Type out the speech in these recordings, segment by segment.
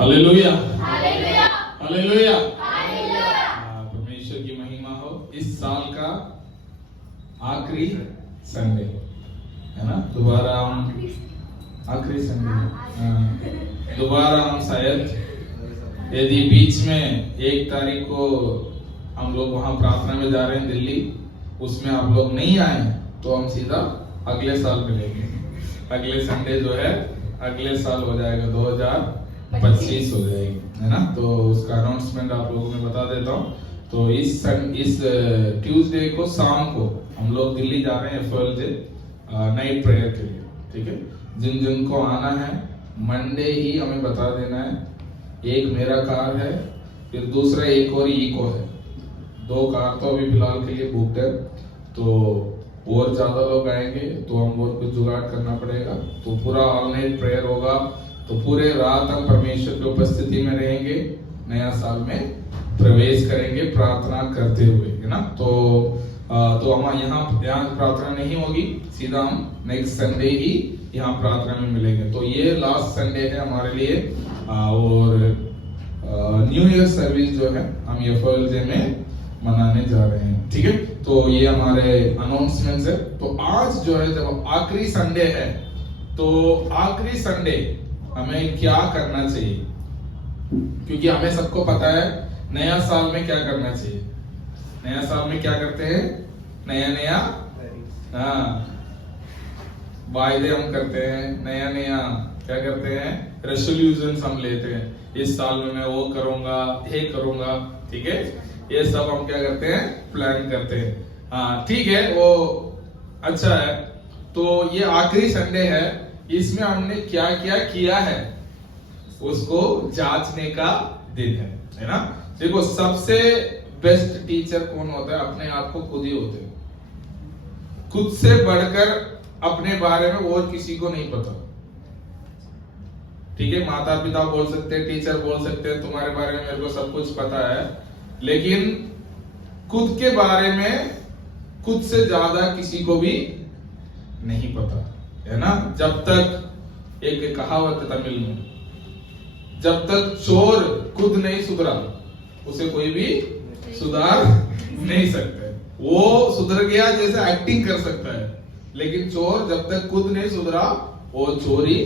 Hallelujah hallelujah hallelujah. Hallelujah. परमेश्वर की महिमा हो। इस साल का आखिरी संडे है ना, दोबारा हम आखिरी संडे दोबारा हम शायद, यदि बीच में 1 तारीख को हम लोग वहां प्रार्थना में जा रहे हैं दिल्ली, उसमें आप लोग नहीं आए तो हम सीधा अगले साल मिलेंगे। अगले संडे जो है अगले साल हो जाएगा, 2025 हो जाएगी, है ना। तो उसका अनाउंसमेंट आप लोगों में बता देता हूँ। तो इस ट्यूसडे को शाम को हम लोग दिल्ली जा रहे हैं एफएल से नाइट प्रेयर के लिए, ठीक है। जिन जिन को आना है मंडे ही हमें बता देना है। एक मेरा कार है, फिर दूसरा एक और इको है। 2 कार तो अभी फिलहाल के लिए बुक है, तो और ज्यादा लोग आएंगे तो हम और कुछ जुगाड़ करना पड़ेगा। तो पूरा ऑल नाइट प्रेयर होगा, तो पूरे रात हम परमेश्वर की उपस्थिति में रहेंगे, नया साल में प्रवेश करेंगे प्रार्थना करते हुए, है ना। तो हम यहाँ प्रार्थना नहीं होगी, सीधा हम नेक्स्ट संडे ही यहाँ प्रार्थना में मिलेंगे। तो ये लास्ट संडे है हमारे लिए, और न्यू ईयर सर्विस जो है हम एफएलजे में मनाने जा रहे हैं, ठीक है। तो ये हमारे अनाउंसमेंट्स है। तो आज जो है जब आखिरी संडे है, तो आखिरी संडे हमें क्या करना चाहिए, क्योंकि हमें सबको पता है नया साल में क्या करना चाहिए। नया साल में क्या करते हैं, नया वायदे हम करते हैं, नया क्या करते हैं, रेजोल्यूशंस हम लेते हैं। इस साल में मैं वो करूंगा, ये करूंगा, ठीक है। ये सब हम क्या करते हैं, प्लान करते हैं। हाँ ठीक है, वो अच्छा है। तो ये आखिरी संडे है, इसमें हमने क्या क्या किया है उसको जांचने का दिन है ना। देखो, सबसे बेस्ट टीचर कौन होता है, अपने आप को खुद ही होते हैं। खुद से बढ़कर अपने बारे में और किसी को नहीं पता, ठीक है। माता पिता बोल सकते हैं, टीचर बोल सकते हैं तुम्हारे बारे में मेरे को सब कुछ पता है, लेकिन खुद के बारे में खुद से ज्यादा किसी को भी नहीं पता, है ना। जब तक एक कहावत है तमिल में, जब तक चोर खुद नहीं सुधरा उसे कोई भी सुधार नहीं सकता। वो सुधर गया जैसे एक्टिंग कर सकता है, लेकिन चोर जब तक खुद नहीं सुधरा वो चोरी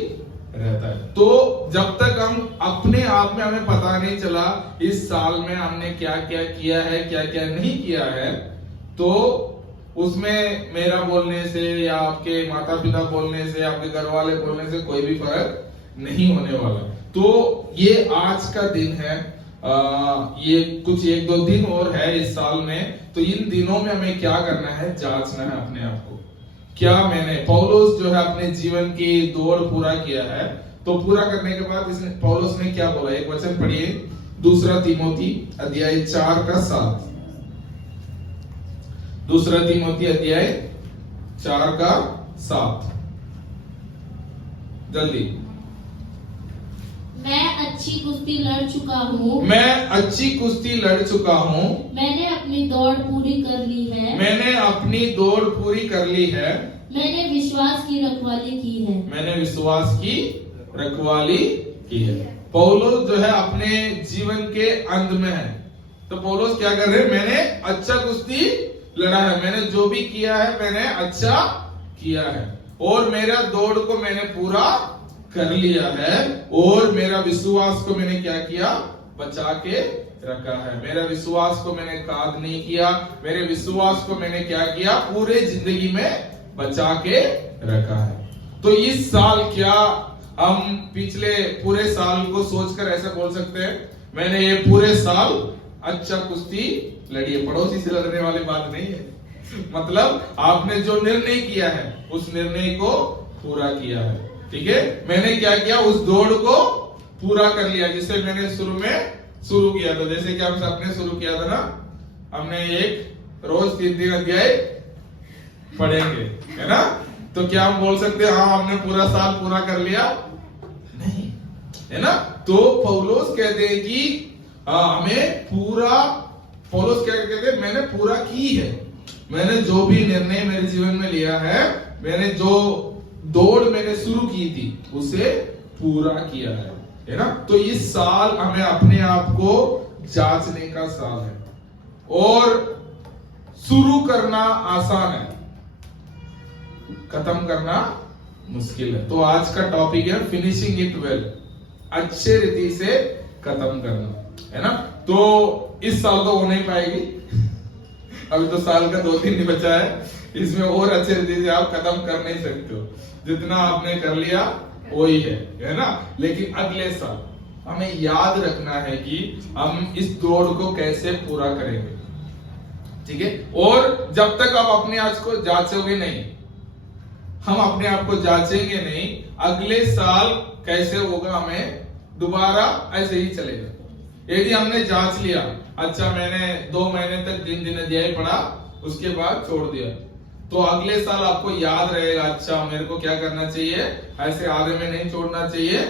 रहता है। तो जब तक हम अपने आप में हमें पता नहीं चला इस साल में हमने क्या क्या किया है, क्या क्या नहीं किया है, तो उसमें मेरा बोलने से या आपके माता पिता बोलने से, आपके घर वाले बोलने से कोई भी फर्क नहीं होने वाला। तो ये आज का दिन है, ये कुछ 1-2 दिन और है इस साल में। तो इन दिनों में हमें क्या करना है, जांचना है अपने आप को। क्या मैंने, पौलुस जो है अपने जीवन की दौड़ पूरा किया है, तो पूरा करने के बाद इसने पौलुस ने क्या बोला, एक वचन पढ़िए, 2 तीमोथी अध्याय 4:7। 2 तीमोथी अध्याय 4:7, जल्दी। मैं अच्छी कुश्ती लड़ चुका हूँ, मैं अच्छी कुश्ती लड़ चुका हूँ, मैंने अपनी दौड़ पूरी कर ली है, मैंने अपनी दौड़ पूरी कर ली है, मैंने विश्वास की रखवाली की है, मैंने विश्वास की रखवाली की है। पौलुस जो है अपने जीवन के अंत में है, तो पौलुस क्या कर रहे हैं, मैंने अच्छा कुश्ती लड़ा है, मैंने जो भी किया है मैंने अच्छा किया है, और मेरा दौड़ को मैंने पूरा कर लिया है, और मेरा विश्वास को मैंने क्या किया, बचा के रखा है। मेरा विश्वास को मैंने काद नहीं किया, मेरे विश्वास को मैंने क्या किया, पूरे जिंदगी में बचा के रखा है। तो इस साल क्या हम पिछले पूरे साल को सोचकर ऐसा बोल सकते हैं, मैंने ये पूरे साल अच्छा कुश्ती लड़ी है। पड़ोसी से लड़ने वाली बात नहीं है, मतलब आपने जो निर्णय किया है उस निर्णय को पूरा किया है, ठीक है। मैंने क्या किया, उस दौड़ को पूरा कर लिया जिसे मैंने शुरू किया था। जैसे कि हम सबने शुरू किया था ना, हमने एक रोज 3 अध्याय पढ़ेंगे, है ना। तो क्या हम बोल सकते हैं हाँ हमने पूरा साल पूरा कर लिया, नहीं, है ना। तो पौलुस कहते हैं कि हमें पूरा, पौलुस क्या कहते हैं, मैंने पूरा की है, मैंने जो भी निर्णय मेरे जीवन में लिया है, मैंने जो दौड़ मैंने शुरू की थी उसे पूरा किया है। है ना। तो इस साल हमें अपने आप को जांचने का साल है और शुरू करना आसान है, खत्म करना मुश्किल है। तो आज का टॉपिक है फिनिशिंग इट वेल, अच्छे रीति से खत्म करना, है ना। तो इस साल तो हो नहीं पाएगी, अभी तो साल का 2-3 ही बचा है, इसमें और अच्छे रीति से आप खत्म कर नहीं सकते हो। जितना आपने कर लिया वही है ना। लेकिन अगले साल हमें याद रखना है कि हम इस दौड़ को कैसे पूरा करेंगे, ठीक है। और जब तक आप अपने आप को जांचोगे नहीं, हम अपने आप को जांचेंगे नहीं, अगले साल कैसे होगा हमें दोबारा ऐसे ही चलेगा। यदि हमने जांच लिया, अच्छा मैंने 2 महीने तक दिन अध्याय पढ़ा, उसके बाद छोड़ दिया, तो अगले साल आपको याद रहेगा, अच्छा मेरे को क्या करना चाहिए, ऐसे आधे में नहीं छोड़ना चाहिए,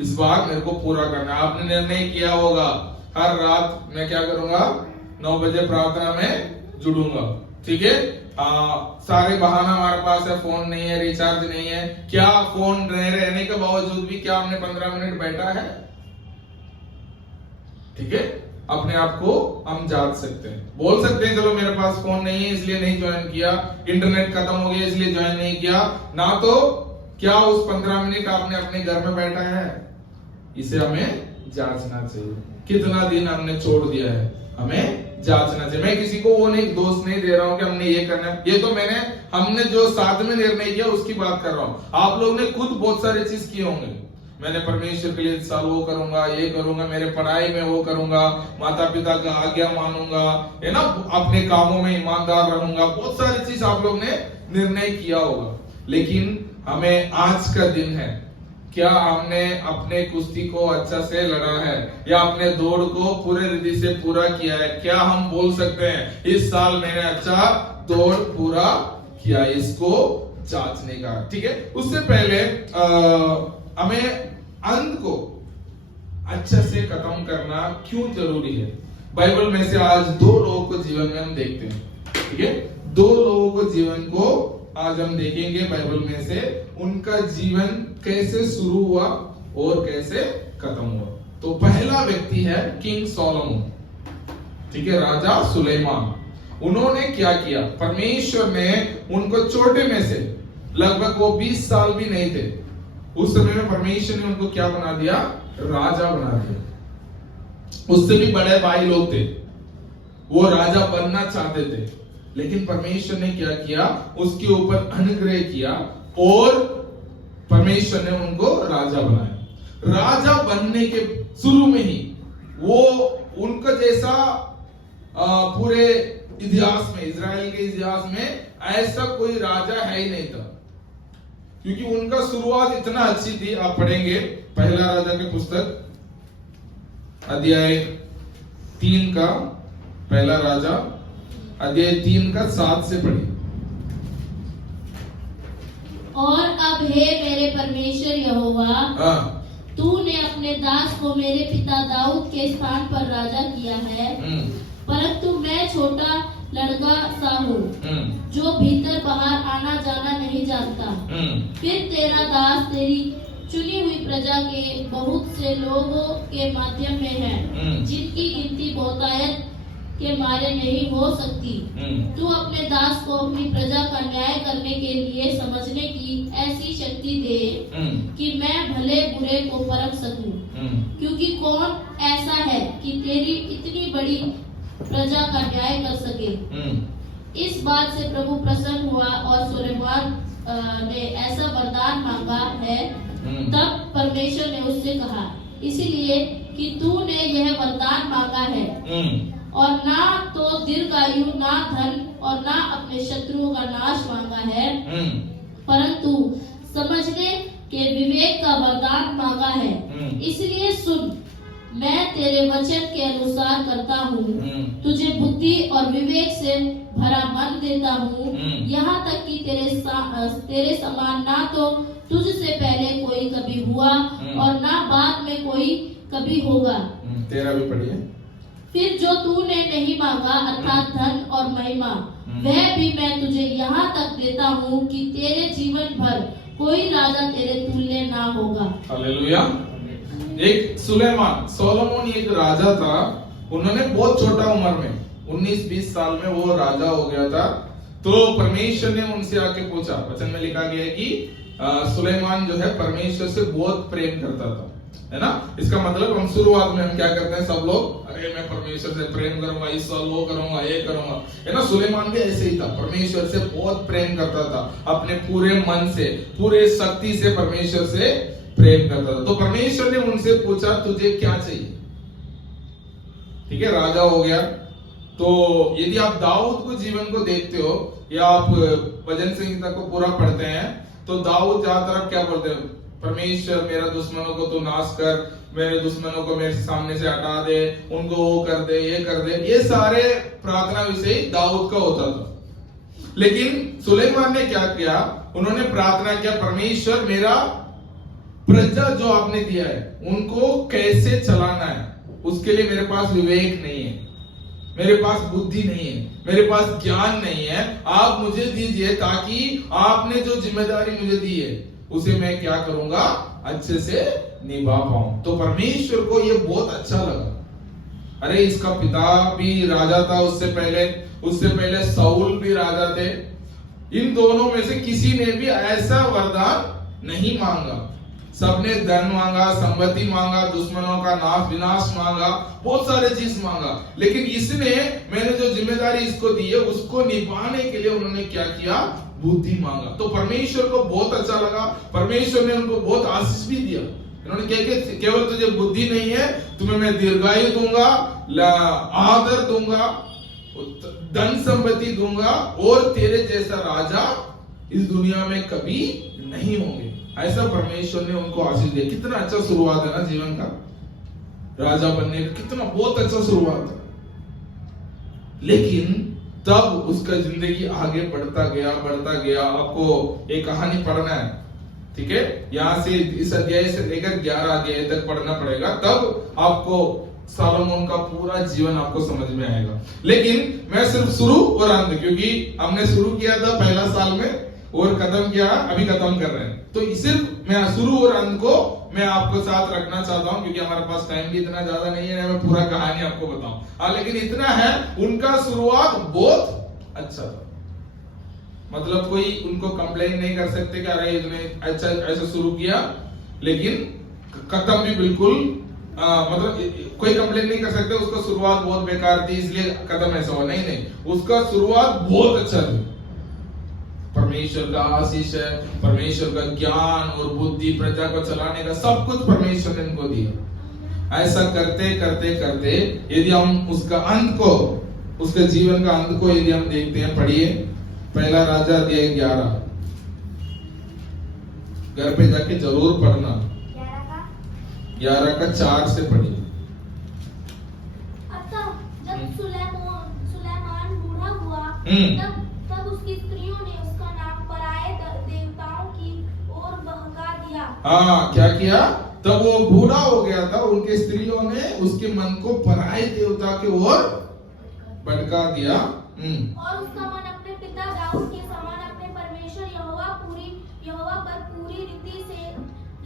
इस बार मेरे को पूरा करना। आपने निर्णय किया होगा हर रात मैं क्या करूंगा, 9 बजे प्रार्थना में जुड़ूंगा, ठीक है। सारे बहाना हमारे पास है, फोन नहीं है, रिचार्ज नहीं है, क्या फोन रहने के बावजूद भी क्या हमने 15 मिनट बैठा है, ठीक है। अपने आप को हम जांच सकते हैं, बोल सकते हैं चलो मेरे पास फोन नहीं है इसलिए नहीं ज्वाइन किया, इंटरनेट खत्म हो गया इसलिए ज्वाइन नहीं किया ना, तो क्या उस 15 मिनट आपने अपने घर में बैठा है, इसे हमें जांचना चाहिए। कितना दिन हमने छोड़ दिया है, हमें जांचना चाहिए। मैं किसी को वो नहीं दोष नहीं दे रहा हूं कि हमने ये करना है, ये तो हमने जो साथ में निर्णय किया उसकी बात कर रहा हूं। आप लोग ने खुद बहुत सारे चीज किए होंगे, मैंने परमेश्वर के लिए साल वो करूंगा, ये करूंगा, मेरे पढ़ाई में वो करूंगा, माता पिता का आज्ञा मानूंगा, है ना, अपने कामों में ईमानदार रहूंगा, बहुत सारी चीज आप लोग ने निर्णय किया होगा। लेकिन हमें आज का दिन है, क्या हमने अपने कुश्ती को अच्छा से लड़ा है या अपने दौड़ को पूरे रीति से पूरा किया है? क्या हम बोल सकते हैं इस साल मैंने अच्छा दौड़ पूरा किया? इसको जांचने का, ठीक है। उससे पहले हमें अंत को अच्छा से खत्म करना क्यों जरूरी है? बाइबल में से आज 2 लोगों को जीवन में हम देखते हैं, ठीक है। 2 लोगों को जीवन को आज हम देखेंगे बाइबल में से, उनका जीवन कैसे शुरू हुआ और कैसे खत्म हुआ। तो पहला व्यक्ति है किंग सोलोमन, ठीक है, राजा सुलेमान। उन्होंने क्या किया, परमेश्वर ने उनको छोटे में से, लगभग वो 20 साल भी नहीं थे उस समय में, परमेश्वर ने उनको क्या बना दिया, राजा बना दिया। उससे भी बड़े भाई लोग थे, वो राजा बनना चाहते थे, लेकिन परमेश्वर ने क्या किया, उसके ऊपर अनुग्रह किया और परमेश्वर ने उनको राजा बनाया। राजा बनने के शुरू में ही वो उनका जैसा पूरे इतिहास में, इजराइल के इतिहास में ऐसा कोई राजा है ही नहीं था, क्योंकि उनका शुरुआत इतना अच्छी थी। आप पढ़ेंगे पहला राजा की पुस्तक अध्याय 3 का, पहला राजा अध्याय 3 का 7 से पढ़िए। और अब हे मेरे परमेश्वर यहोवा, तूने अपने दास को मेरे पिता दाऊद के स्थान पर राजा किया है, परंतु मैं छोटा लड़का सा हूँ जो भीतर बाहर आना जाना नहीं जानता। फिर तेरा दास तेरी चुनी हुई प्रजा के बहुत से लोगों के माध्यम में है, जिनकी गिनती बहुतायत के मारे नहीं हो सकती। तू अपने दास को अपनी प्रजा का न्याय करने के लिए समझने की ऐसी शक्ति दे कि मैं भले बुरे को परख सकूं, क्योंकि कौन ऐसा है कि तेरी इतनी बड़ी प्रजा का न्याय कर सके। इस बात से प्रभु प्रसन्न हुआ और सुलेमान ने ऐसा वरदान मांगा है। तब परमेश्वर ने उससे कहा, इसलिए कि तूने यह वरदान मांगा है, और ना तो दीर्घायु, ना धन और ना अपने शत्रुओं का नाश मांगा है, परंतु समझने के विवेक का वरदान मांगा है। इसलिए सुन, मैं तेरे वचन के अनुसार करता हूँ, तुझे बुद्धि और विवेक से भरा मन देता हूँ, यहाँ तक कि तेरे समान ना तो तुझसे पहले कोई कभी हुआ और ना बाद में कोई कभी होगा। 13 भी पढ़िए। फिर जो तूने नहीं मांगा, अर्थात धन और महिमा, वह भी मैं तुझे यहाँ तक देता हूँ कि तेरे जीवन भर कोई राजा तेरे तुल्य ना होगा। हालेलुया। एक सुलेमान, सोलोमन एक राजा था, उन्होंने बहुत छोटा उम्र में 19-20 साल में वो राजा हो गया था। तो परमेश्वर ने उनसे आके पूछा, वचन में लिखा गया है कि सुलेमान जो है परमेश्वर से बहुत प्रेम करता था, है ना। इसका मतलब हम शुरुआत में हम क्या करते हैं सब लोग, अरे मैं परमेश्वर से प्रेम करूंगा, इस साल वो करूंगा, ये करूंगा, है ना। सुलेमान भी ऐसे ही था, परमेश्वर से बहुत प्रेम करता था, अपने पूरे मन से पूरे शक्ति से परमेश्वर से प्रेम करता था। तो परमेश्वर ने उनसे पूछा तुझे क्या चाहिए, ठीक है, राजा हो गया। तो यदि आप दाऊद को जीवन को देखते हो या आप भजन संहिता को पूरा पढ़ते हैं तो दाऊद ज्यादातर क्या बोलते हैं, परमेश्वर मेरा दुश्मनों को तो नाश कर, मेरे दुश्मनों को मेरे सामने से हटा दे, उनको वो कर दे, ये कर दे, ये सारे प्रार्थना विषय दाऊद का होता था। लेकिन सुलेमान ने क्या किया, उन्होंने प्रार्थना किया परमेश्वर मेरा प्रजा जो आपने दिया है उनको कैसे चलाना है, उसके लिए मेरे पास विवेक नहीं है, मेरे पास बुद्धि नहीं है, मेरे पास ज्ञान नहीं है, आप मुझे दीजिए ताकि आपने जो जिम्मेदारी मुझे दी है उसे मैं क्या करूंगा, अच्छे से निभा पाऊं। तो परमेश्वर को ये बहुत अच्छा लगा। अरे इसका पिता भी राजा था, उससे पहले साउल भी राजा थे, इन दोनों में से किसी ने भी ऐसा वरदान नहीं मांगा। सबने धन मांगा, संपत्ति मांगा, दुश्मनों का विनाश मांगा, बहुत सारे चीज मांगा, लेकिन इसने मैंने जो जिम्मेदारी इसको दी है उसको निभाने के लिए उन्होंने क्या किया, बुद्धि मांगा। तो परमेश्वर को बहुत अच्छा लगा, परमेश्वर ने उनको बहुत आशीष भी दिया। उन्होंने क्या कि केवल तुझे बुद्धि नहीं है, तुम्हें मैं दीर्घायु दूंगा, आदर दूंगा, धन संपत्ति दूंगा और तेरे जैसा राजा इस दुनिया में कभी नहीं होंगे। ऐसा परमेश्वर ने उनको आशीष दिया। कितना अच्छा शुरुआत है ना जीवन का, राजा बनने का कितना बहुत अच्छा शुरुआत है। लेकिन तब उसका जिंदगी आगे बढ़ता गया। आपको एक कहानी पढ़ना है, ठीक है, यहां से इस अध्याय से लेकर 11 अध्याय तक पढ़ना पड़ेगा, तब आपको सोलोमन का पूरा जीवन आपको समझ में आएगा। लेकिन मैं सिर्फ शुरू और अंत, क्योंकि हमने शुरू किया था पहला साल में और खत्म किया, अभी खत्म कर रहे हैं, तो सिर्फ मैं शुरू और अंत को मैं आपको साथ रखना चाहता हूं, क्योंकि हमारे पास टाइम भी इतना ज्यादा नहीं है, मैं पूरा कहानी आपको बताऊं। लेकिन इतना है, उनका शुरुआत बहुत अच्छा था, मतलब कोई उनको कंप्लेन नहीं कर सकते कि अरे इसने अच्छा ऐसा शुरू किया, लेकिन खत्म भी बिल्कुल मतलब कोई कंप्लेन नहीं कर सकते उसका शुरुआत बहुत बेकार थी इसलिए खत्म ऐसा हुआ, नहीं, उसका शुरुआत बहुत अच्छा थी। परमेश्वर का आशीष है, परमेश्वर का ज्ञान और बुद्धि, प्रजा को चलाने का सब कुछ परमेश्वर ने इनको दिया। ऐसा करते यदि हम उसका अंत को, उसके जीवन का अंत को यदि हम देखते हैं, पढ़िए पहला राजा अध्याय 11, घर पे जाके जरूर पढ़ना, 11 का 4 से पढ़िए। जब सुलेमान बूढ़ा हुआ तब उसकी स्त्रियों ने उसका नाम पराये देवताओं की ओर बहका दिया। हाँ, क्या किया, तब वो बूढ़ा हो गया था, उनके स्त्रियों ने उसके मन को पराये देवता की ओर भटका दिया। और उसका मन अपने पिता दाऊद के समान अपने परमेश्वर यहोवा पर पूरी रीति से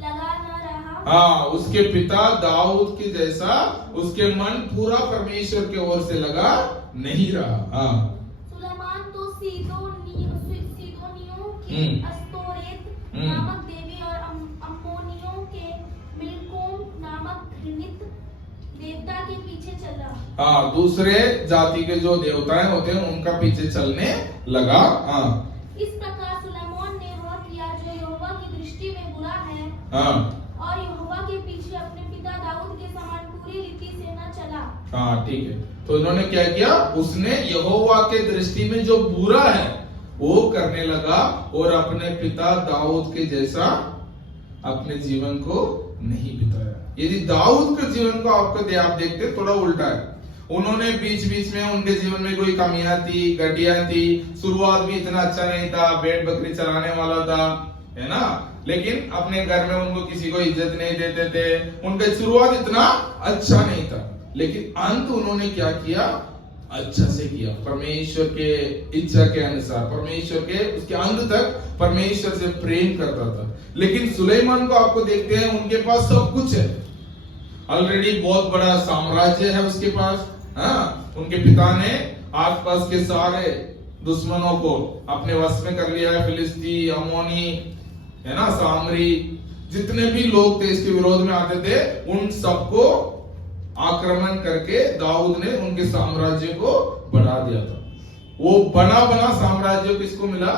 लगा न रहा। हाँ, उसके पिता दाऊद के जैसा उसके मन पूरा परमेश्वर के ओर से लगा नहीं रहा। हाँ, सुलेमान तो सीदोनियों की अस्तोरेत नामक देवी और अम्मोनियों के मिल्कोम नामक घृणित देवता के पीछे चला। हाँ, दूसरे जाति के जो देवताएं होते हैं उनका पीछे चलने लगा। हाँ, इस प्रकार सुलेमान ने वह किया जो यहोवा की दृष्टि में बुरा है। हाँ, और यहोवा के पीछे अपने पिता दाऊद के समान पूरी रीति से न चला। हाँ, ठीक है, तो इन्होंने क्या किया, उसने यहोवा के दृष्टि में जो बुरा है वो करने लगा और अपने पिता दाऊद के जैसा अपने जीवन को नहीं बिताया। यदि दाऊद के जीवन को आप देखते थोड़ा उल्टा है, उन्होंने बीच में उनके जीवन में कोई कमियां थी, घटिया थी, शुरुआत भी इतना अच्छा नहीं था, भेड़ बकरी चलाने वाला था, है ना, लेकिन अपने घर में उनको किसी को इज्जत नहीं देते थे, उनका शुरुआत इतना अच्छा नहीं था, लेकिन अंत उन्होंने क्या किया, अच्छा से किया, परमेश्वर के इच्छा के अनुसार, परमेश्वर के उसके अंत तक परमेश्वर से प्रेम करता था। लेकिन सुलेमान को आपको देखते हैं, उनके पास सब कुछ है, ऑलरेडी बहुत बड़ा साम्राज्य है उसके पास। हाँ, उनके पिता ने आसपास के सारे दुश्मनों को अपने वश में कर लिया है। फिलिस्ती, अमोनी, है ना, सामरी, जितने भी लोग थे इसके विरोध में आते थे, उन सबको आक्रमण करके दाऊद ने उनके साम्राज्य को बढ़ा दिया था। वो बना बना साम्राज्य किसको मिला?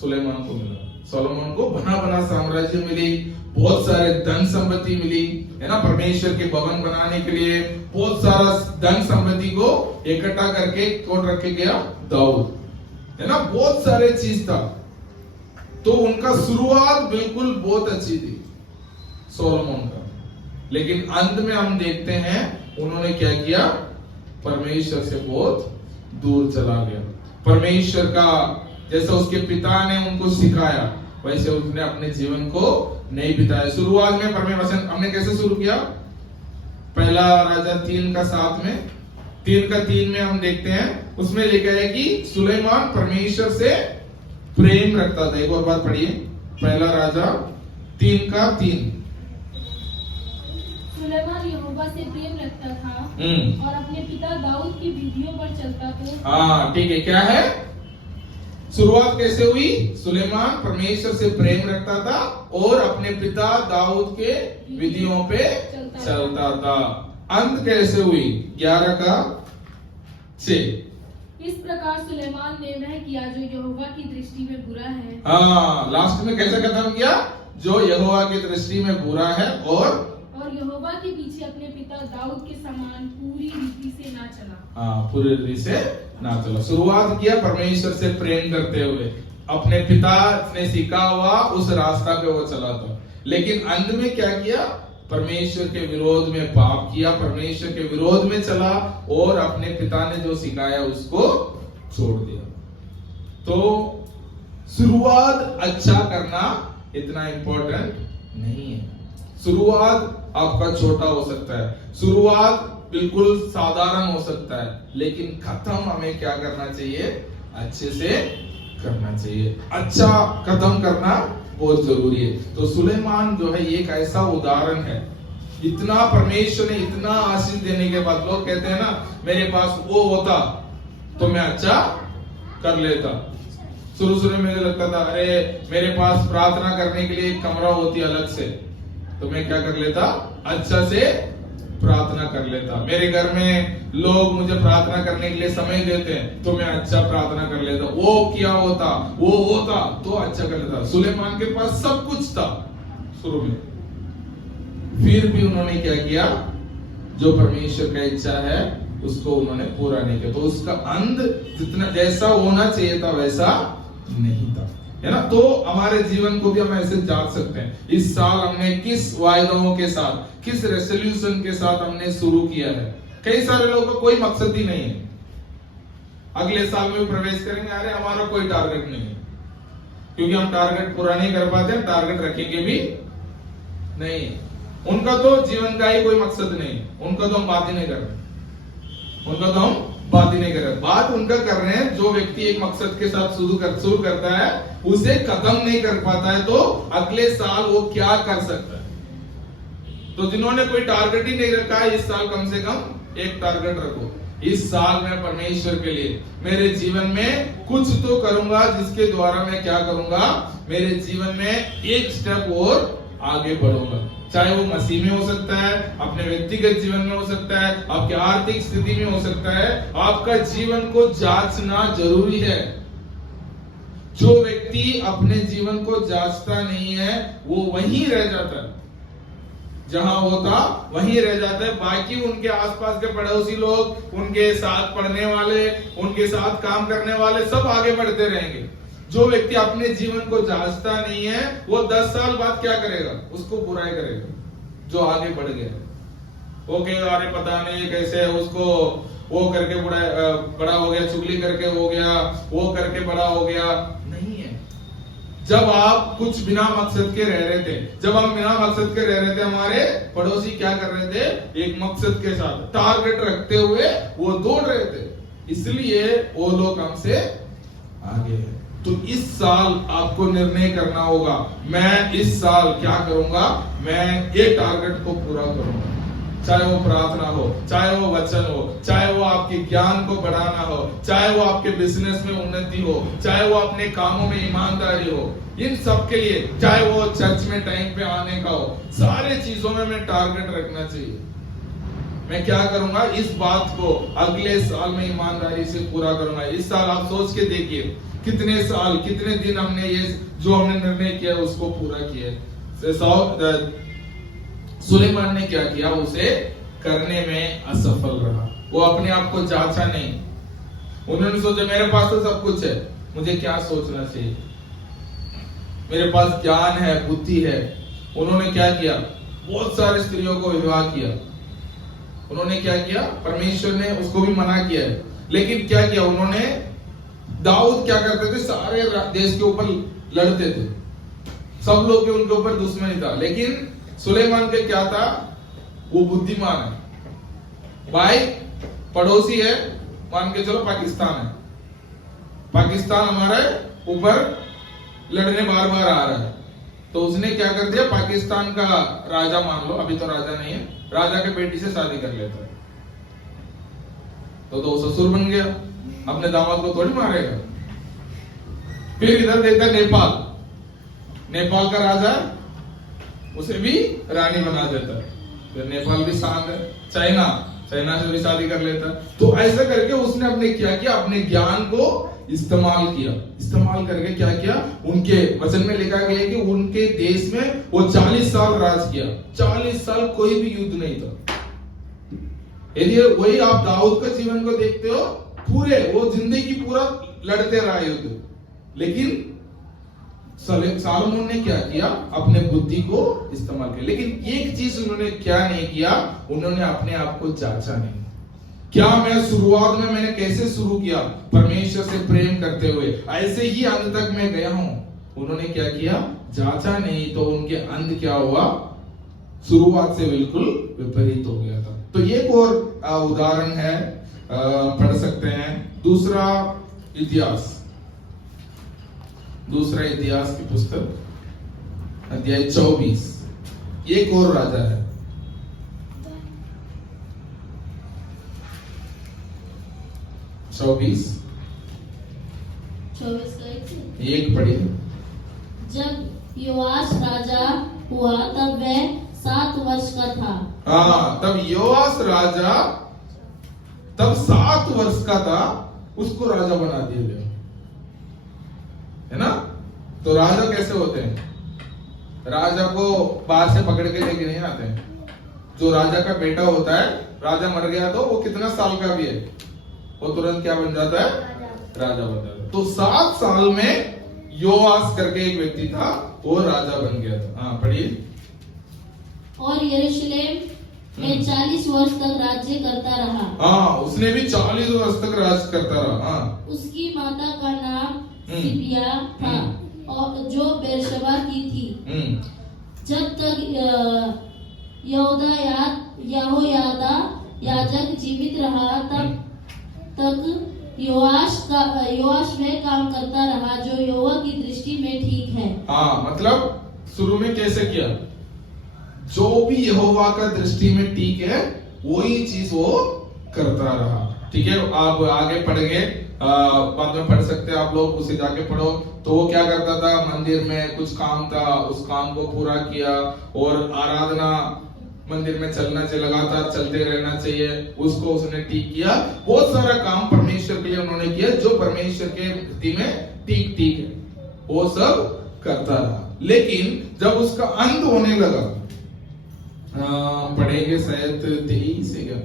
सुलेमान को मिला। सोलोमन को बना बना साम्राज्य मिली, बहुत सारे धन संपत्ति मिली, है ना, परमेश्वर के भवन बनाने के लिए बहुत सारा धन संपत्ति को इकट्ठा करके कौन रखे गया? दाऊद, है ना, बहुत सारे चीज था। तो उनका शुरुआत बिल्कुल बहुत अच्छी थी सोलोमन का, लेकिन अंत में हम देखते हैं उन्होंने क्या किया? परमेश्वर से बहुत दूर चला गया। परमेश्वर का जैसा उसके पिता ने उनको सिखाया वैसे उसने अपने जीवन को नहीं बिताया। शुरुआत में परमेश्वर हमने कैसे शुरू किया? पहला राजा 3:7 में 3:3 में हम देखते हैं, उसमें लिखा है कि सुलेमान परमेश्वर से प्रेम रखता था। एक और बात पढ़िए, पहला राजा 3:3। सुलेमान यहोवा से प्रेम रखता था और अपने पिता दाऊद की विधियों पर चलता था। हाँ, ठीक है। क्या है? शुरुआत कैसे हुई? सुलेमान परमेश्वर से प्रेम रखता था और अपने पिता दाऊद के विधियों पे चलता था। अंत कैसे हुई? 11:6। इस प्रकार सुलेमान ने वह किया जो यहोवा की दृष्टि में बुरा है। हाँ, लास्ट में कैसे खत्म किया? जो यहोवा की दृष्टि में बुरा है और यहोवा के पीछे अपने पिता दाऊद के समान पूरी रीति से ना चला। हाँ, पूरी रीति से ना चला। शुरुआत किया परमेश्वर से प्रेम करते हुए, अपने पिता ने सीखा हुआ उस रास्ता पे वो चला था, लेकिन अंत में क्या किया? परमेश्वर के विरोध में पाप किया, परमेश्वर के विरोध में चला और अपने पिता ने जो सिखाया उसको छोड़ दिया। तो शुरुआत अच्छा करना इतना इंपॉर्टेंट नहीं है। शुरुआत आपका छोटा हो सकता है, शुरुआत बिल्कुल साधारण हो सकता है, लेकिन खत्म हमें क्या करना चाहिए? अच्छे से करना चाहिए। अच्छा खत्म करना बहुत जरूरी है। तो सुलेमान जो है एक ऐसा उदाहरण है। इतना परमेश्वर ने इतना आशीष देने के बाद लोग कहते हैं ना, मेरे पास वो होता तो मैं अच्छा कर लेता। शुरू में मुझे लगता था अरे मेरे पास प्रार्थना करने के लिए एक कमरा होती अलग से, तो मैं क्या कर लेता? अच्छा से प्रार्थना कर लेता। मेरे घर में लोग मुझे प्रार्थना करने के लिए समय देते हैं तो मैं अच्छा प्रार्थना कर लेता। वो किया होता, वो होता तो अच्छा कर लेता। सुलेमान के पास सब कुछ था शुरू में, फिर भी उन्होंने क्या किया? जो परमेश्वर का इच्छा है उसको उन्होंने पूरा नहीं किया, तो उसका अंत जितना जैसा होना चाहिए था वैसा नहीं था, है ना। तो हमारे जीवन को भी हम ऐसे जांच सकते हैं। इस साल हमने किस वायदों के साथ, किस रेजोल्यूशन के साथ हमने शुरू किया है। कई सारे लोगों को कोई मकसद ही नहीं है, अगले साल में प्रवेश करेंगे, अरे हमारा कोई टारगेट नहीं है, क्योंकि हम टारगेट पूरा नहीं कर पाते, टारगेट रखेंगे भी नहीं। उनका तो जीवन का ही कोई मकसद नहीं, उनका तो हम बात ही नहीं कर रहे, उनका तो हम बात ही नहीं कर रहे। बात उनका कर रहे हैं जो व्यक्ति एक मकसद के साथ शुरू करता है, उसे खत्म नहीं कर पाता है, तो अगले साल वो क्या कर सकता है। तो जिन्होंने कोई टारगेट ही नहीं रखा है, इस साल कम से कम एक टारगेट रखो। इस साल में परमेश्वर के लिए मेरे जीवन में कुछ तो करूंगा, जिसके द्वारा मैं क्या करूंगा? मेरे जीवन में एक स्टेप और आगे बढ़ूंगा। चाहे वो मसीह में हो सकता है, अपने व्यक्तिगत जीवन में हो सकता है, आपकी आर्थिक स्थिति में हो सकता है। आपका जीवन को जांचना जरूरी है। जो व्यक्ति अपने जीवन को जांचता नहीं है वो वहीं रह जाता है, जहां होता वहीं रह जाता है। बाकी उनके आसपास के पड़ोसी लोग, उनके साथ पढ़ने वाले, उनके साथ काम करने वाले सब आगे बढ़ते रहेंगे। जो व्यक्ति अपने जीवन को जांचता नहीं है वो 10 साल बाद क्या करेगा? उसको बुराई करेगा। जो आगे बढ़ गया वो कहेगा अरे पता नहीं कैसे है, उसको वो करके बड़ा हो गया, चुगली करके हो गया, वो करके बड़ा हो गया। नहीं है। जब आप कुछ बिना मकसद के रह रहे थे, जब हम बिना मकसद के रह रहे थे, हमारे पड़ोसी क्या कर रहे थे? एक मकसद के साथ टारगेट रखते हुए वो दौड़ रहे थे, इसलिए वो लोग हमसे आगे हैं। तो इस साल आपको निर्णय करना होगा, मैं इस साल क्या करूंगा? मैं ये टारगेट को पूरा करूंगा। चाहे वो प्रार्थना हो, चाहे वो वचन हो, चाहे वो आपके ज्ञान को बढ़ाना हो, चाहे वो आपके बिजनेस में उन्नति हो, चाहे वो अपने कामों में ईमानदारी हो, इन सब के लिए, चाहे वो चर्च में टाइम पे आने का हो, सारे चीजों में मैं टारगेट रखना चाहिए। मैं क्या करूंगा, इस बात को अगले साल में ईमानदारी से पूरा करूंगा। इस साल आप सोच के देखिए कितने साल, कितने दिन हमने ये जो हमने निर्णय किया उसको पूरा किया। सुलेमान ने क्या किया, उसे करने में असफल रहा। वो अपने आप को जांचा नहीं। उन्होंने सोचा मेरे पास तो सब कुछ है, मुझे क्या सोचना चाहिए, मेरे पास ज्ञान है, बुद्धि है। उन्होंने क्या किया, बहुत सारे स्त्रियों को विवाह किया। उन्होंने क्या किया, परमेश्वर ने उसको भी मना किया है, लेकिन क्या किया उन्होंने, दाऊद क्या करते थे, सारे देश के ऊपर लड़ते थे, सब लोग के उनके ऊपर दुश्मनी था। लेकिन सुलेमान के क्या था, वो बुद्धिमान है, भाई पड़ोसी है, मान के चलो पाकिस्तान है, पाकिस्तान हमारे ऊपर लड़ने बार बार आ रहा है, तो उसने क्या कर दिया, पाकिस्तान का राजा मान लो, अभी तो राजा नहीं है, राजा के बेटी से शादी कर लेता है, तो ससुर बन गया, अपने दामाद को थोड़ी मारेगा। फिर इधर देखता नेपाल, नेपाल का राजा उसे भी रानी बना देता है, फिर नेपाल भी शांत है। चाइना, चाइना से भी शादी कर लेता है। तो ऐसा करके उसने अपने क्या किया, अपने ज्ञान को इस्तेमाल किया। इस्तेमाल करके क्या किया, उनके वचन में लिखा गया है कि उनके देश में वो 40 साल राज किया। 40 साल कोई भी युद्ध नहीं था। यदि वही आप दाऊद के जीवन को देखते हो, पूरे वो जिंदगी पूरा लड़ते रहा युद्ध, लेकिन सालोमोन ने क्या किया, अपने बुद्धि को इस्तेमाल किया। लेकिन एक चीज उन्होंने क्या नहीं किया, उन्होंने अपने आप को जांचा नहीं। क्या मैं शुरुआत में मैंने कैसे शुरू किया, परमेश्वर से प्रेम करते हुए, ऐसे ही अंत तक मैं गया हूं। उन्होंने क्या किया, जांचा नहीं, तो उनके अंत क्या हुआ, शुरुआत से बिल्कुल विपरीत हो गया था। तो एक और उदाहरण है, पढ़ सकते हैं। दूसरा इतिहास की पुस्तक अध्याय 24, एक और राजा है, 24 का एक पढ़िए। जब योआश राजा हुआ तब वह 7 वर्ष का था। हाँ, तब योआश राजा तब 7 वर्ष का था, उसको राजा बना दिया गया, है ना। तो राजा कैसे होते हैं, राजा को बाहर से पकड़ के लेके नहीं आते हैं। जो राजा का बेटा होता है, राजा मर गया तो वो कितना साल का भी है, वो तुरंत क्या बन जाता है, राजा बन जाता है। तो 7 साल में योआश करके एक व्यक्ति था, वो राजा बन गया था। हाँ पढ़िए। और यरूशलेम में 40 वर्ष तक राज्य करता रहा। हाँ, उसने भी 40 वर्ष तक राज करता रहा। हाँ। उसकी माता का नाम सिबिया था, और जो बेरशबा की थी। जब तक यहोयादा याजक जीवित रहा, तब तक योआश वह काम करता रहा जो यहोवा की दृष्टि में ठीक है। हाँ, मतलब शुरू में कैसे किया, जो भी यहोवा का दृष्टि में ठीक है वही चीज वो करता रहा। ठीक है, आप आगे पढ़ेंगे, बाद में पढ़ सकते हैं आप लोग, उसे जाके पढ़ो। तो वो क्या करता था, मंदिर में कुछ काम था, उस काम को पूरा किया, और आराधना मंदिर में चलना चाहिए, लगातार चलते रहना चाहिए, उसको उसने ठीक किया। बहुत सारा काम परमेश्वर के लिए उन्होंने किया, जो परमेश्वर के दृष्टि में ठीक है, वो सब करता रहा। लेकिन जब उसका अंत होने लगा, पढ़ेंगे शायद 23 है क्या,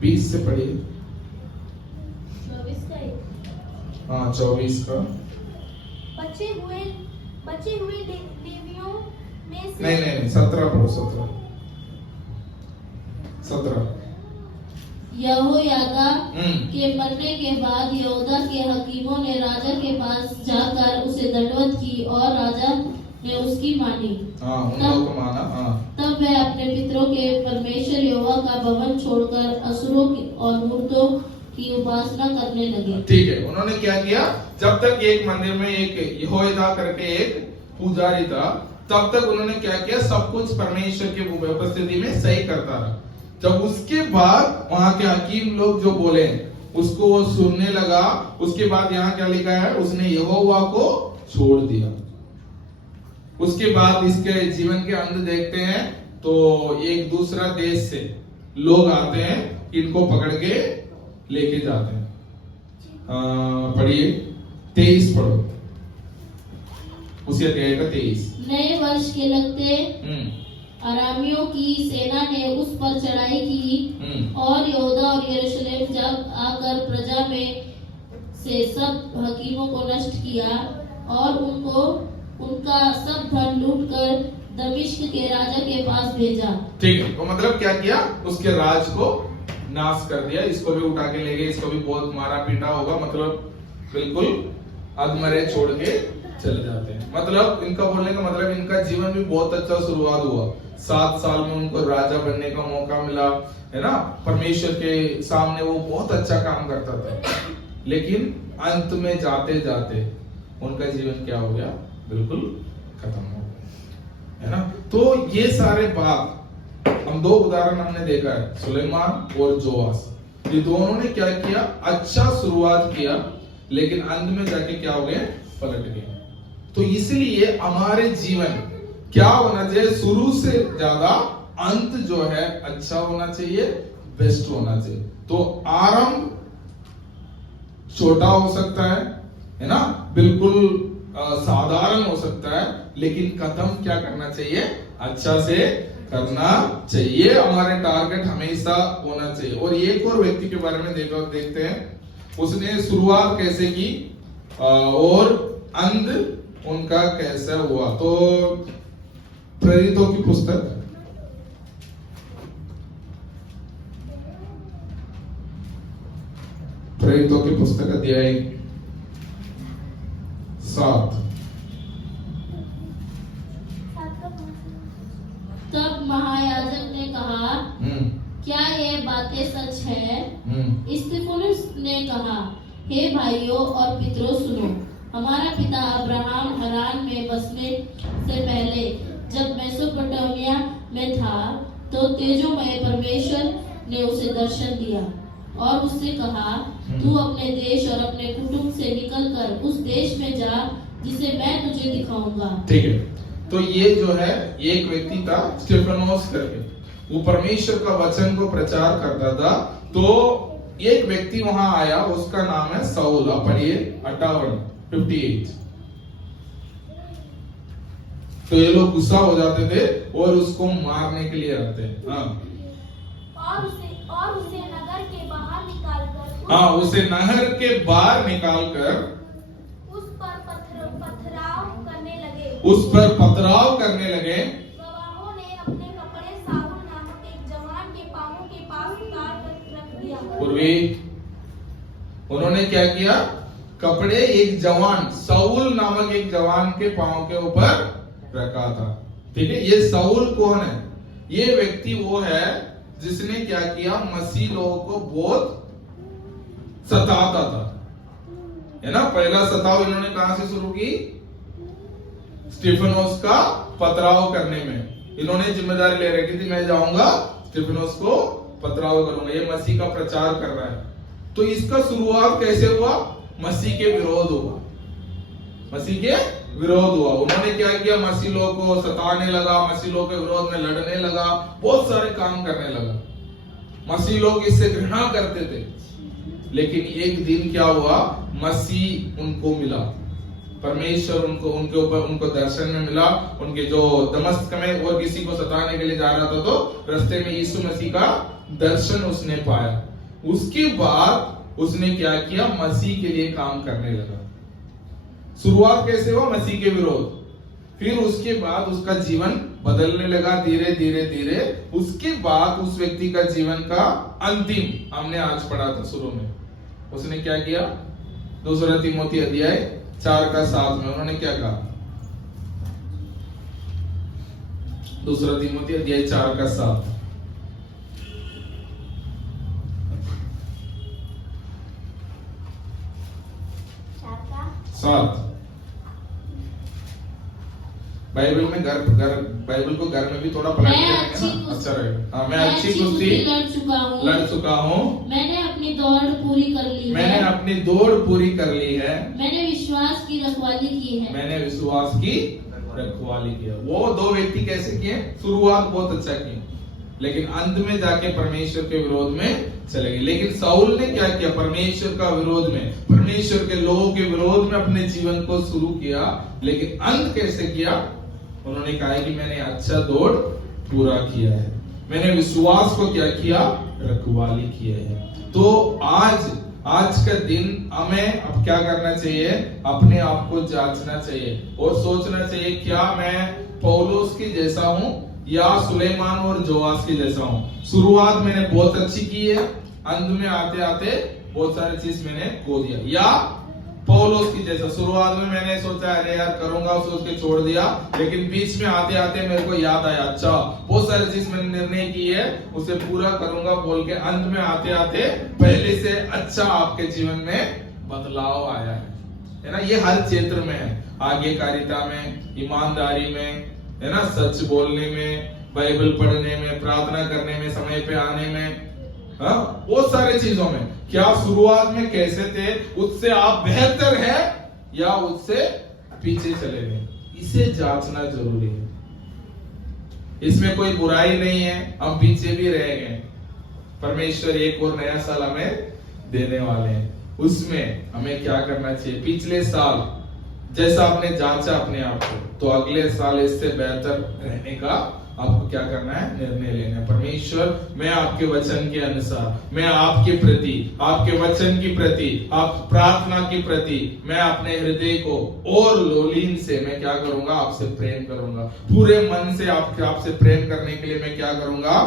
बीस से पढ़िए। 24 का। हाँ 24 का। बचे हुए लेवियों में से नहीं 17 पढ़ो, 17। यहोयादा के मरने के बाद यहूदा के हकीमों ने राजा के पास जाकर उसे दंडवत की, और राजा ने उसकी मानी। हाँ, उन लोगों को माना। हाँ, तब वह अपने पितरों के परमेश्वर यहोवा का भवन छोड़कर असुरों और मूर्तों की उपासना करने लगे। ठीक है, उन्होंने क्या किया? जब तक एक मंदिर में एक यहोयादा करके एक पुजारी था, तब तक उन्होंने क्या किया? सब कुछ परमेश्वर की उपस्थिति में सही करता रहा। जब उसके बाद वहां के हकीम लोग जो बोले उसको वो सुनने लगा, उसके बाद यहाँ क्या लिखा है? उसने यहोवा को छोड़ दिया। उसके बाद इसके जीवन के अंत देखते हैं तो एक दूसरा देश से लोग आते हैं, इनको पकड़ के लेके जाते हैं। पढ़िए 23 पढ़ो, उसी अध्याय का 23। नए वर्ष के लगते अरामियों की सेना ने उस पर चढ़ाई की और यहूदा और यरूशलेम जब आकर प्रजा में से सब हकीमों को नष्ट किया और उनका सब धन लूटकर दमिश्क के राजा के पास भेजा। ठीक है, तो मतलब क्या किया? उसके राज को नाश कर दिया। इसको भी उठा के ले गए, इसको भी बहुत मारा पीटा होगा, मतलब बिल्कुल अधमरे छोड़ के चले जाते हैं। मतलब इनका बोलने का मतलब इनका जीवन भी बहुत अच्छा शुरुआत हुआ। 7 साल में उनको राजा बनने का मौका मिला, है ना? परमेश्वर के सामने वो बहुत अच्छा काम करता था, लेकिन अंत में जाते जाते उनका जीवन क्या हो गया? बिल्कुल खत्म हो गया, है ना? तो ये सारे बात हम 2 उदाहरण हमने देखा है, सुलेमान और जोआस। ये दोनों ने क्या किया? अच्छा शुरुआत किया, लेकिन अंत में जाके क्या हो गए? पलट गए। तो इसलिए हमारे जीवन क्या होना चाहिए? शुरू से ज्यादा अंत जो है अच्छा होना चाहिए, बेस्ट होना चाहिए। तो आरंभ छोटा हो सकता है ना? बिल्कुल साधारण हो सकता है, लेकिन खत्म क्या करना चाहिए? अच्छा से करना चाहिए। हमारे टारगेट हमेशा होना चाहिए। और एक और व्यक्ति के बारे में देखते हैं, उसने शुरुआत कैसे की और अंत उनका कैसा हुआ। तो प्रेरितों की पुस्तक अध्याय 7। तब महायाजक ने कहा, क्या ये बातें सच है? स्तिफनुस ने कहा, हे भाइयों और पितरों सुनो, हमारा पिता अब्राहम हरान में बसने से पहले जब मेसोपोटामिया में था, तो तेजोमय परमेश्वर ने उसे दर्शन दिया और उससे कहा, तू अपने देश और अपने कुटुंब से निकलकर उस देश में जा जिसे मैं तुझे दिखाऊंगा। ठीक है, तो ये जो है एक व्यक्ति था स्टेफनोस करके, वो परमेश्वर का वचन को प्रचार करता था। तो एक व्यक्ति वहां आया, उसका नाम है साउल। आप पढ़िए 58। तो ये लोग गुस्सा हो जाते थे और उसको मारने के लिए आते हैं। और उसे नगर के बाहर निकालकर उसे नहर के बाहर निकालकर उस पर पथराव करने लगे। गवाहों ने अपने कपड़े साउल नामक एक जवान के पांवों के पास उतार कर रख दिया। पूर्वी उन्होंने क्या किया? कपड़े एक जवान, साउल नामक एक जवान के पांव के ऊपर रखा था। ठीक है, ये साउल कौन है? ये व्यक्ति वो है जिसने क्या किया? मसीह लोगों को बहुत सताता था, है ना? पहला सताव इन्होंने कहां से शुरू की? स्टीफनोस का पथराव करने में। इन्होंने जिम्मेदारी ले रखी थी, मैं जाऊंगा स्टीफनोस को पथराव करूंगा। ये मसीह का प्रचार कर रहा है। तो इसका शुरुआत कैसे हुआ? मसीह के विरोध हुआ। मसीह के विरोध हुआ। उन्होंने क्या किया? मसीह लोगों को सताने लगा, मसीह लोगों के विरोध में लड़ने लगा, बहुत सारे काम करने लगा। मसीह लोग इससे घृणा करते थे, लेकिन एक दिन क्या हुआ? मसीह उनको मिला, परमेश्वर उनके ऊपर उनको दर्शन में मिला। उनके जो दमिश्क में और किसी को सताने के लिए जा रहा था, तो रास्ते में यीशु मसीह का दर्शन उसने पाया। उसके बाद उसने क्या किया? मसीह के लिए काम करने लगा। शुरुआत कैसे हुआ? मसीह के विरोध। फिर उसके बाद उसका जीवन बदलने लगा धीरे धीरे धीरे। उसके बाद उस व्यक्ति का जीवन का अंतिम हमने आज पढ़ा था शुरू में। उसने क्या किया? 2 तीमोथी अध्याय 4 का 7 में उन्होंने क्या कहा? दूसरा तीमुथियुस अध्याय 4 का 7। सात। बाइबल में बाइबल को घर में भी थोड़ा पढ़ा अच्छा रहेगा। हाँ, मैं अच्छी कुश्ती लड़ चुका हूँ। मैंने अपनी दौड़ पूरी कर ली है। मैंने अपनी दौड़ पूरी कर ली है। मैंने विश्वास की रखवाली की है। मैंने विश्वास की रखवाली किया। वो दो व्यक्ति कैसे किए? शुरुआत बहुत अच्छा की, लेकिन अंत में जाके परमेश्वर के विरोध में चले गए। लेकिन शाऊल ने क्या किया? परमेश्वर का विरोध में, परमेश्वर के लोगों के विरोध में अपने जीवन को शुरू किया, लेकिन अंत कैसे किया? उन्होंने कहा कि मैंने अच्छा दौड़ पूरा किया है, मैंने विश्वास को क्या किया? रखवाली किया है। तो आज का दिन हमें अब क्या करना चाहिए? अपने आप को जांचना चाहिए और सोचना चाहिए, क्या मैं पौलुस की जैसा हूं या सुलेमान और जोआस की जैसा हूं? शुरुआत मैंने बहुत अच्छी की है, अंत में आते आते बहुत सारी चीज मैंने खो दिया। या पौलुस की जैसा, शुरुआत में मैंने सोचा अरे यार करूंगा, सोच के छोड़ दिया, लेकिन बीच में आते आते मेरे को याद आया अच्छा बहुत सारी चीज मैंने निर्णय की है, उसे पूरा करूंगा बोल के अंत में आते आते पहले से अच्छा आपके जीवन में बदलाव आया है ना? ये हर क्षेत्र में है, आज्ञाकारिता में, ईमानदारी में, है ना, सच बोलने में, बाइबल पढ़ने में, प्रार्थना करने में, समय पे आने में, बहुत सारे चीजों में। क्या शुरुआत में कैसे थे? उससे आप बेहतर है या उससे पीछे चले गए? इसे जांचना जरूरी है। इसमें कोई बुराई नहीं है, हम पीछे भी रह गए, परमेश्वर एक और नया साल हमें देने वाले हैं, उसमें हमें क्या करना चाहिए? पिछले साल जैसा आपने जांचा अपने आप को, तो अगले साल इससे बेहतर रहने का आपको क्या करना है? निर्णय लेना है। परमेश्वर, मैं आपके वचन के अनुसार, मैं आपके प्रति, आपके वचन की प्रति, आप प्रार्थना की प्रति, मैं अपने हृदय को और लोलीन से मैं क्या करूंगा? आपसे प्रेम करूंगा। पूरे मन से आपसे प्रेम करने के लिए मैं क्या करूंगा?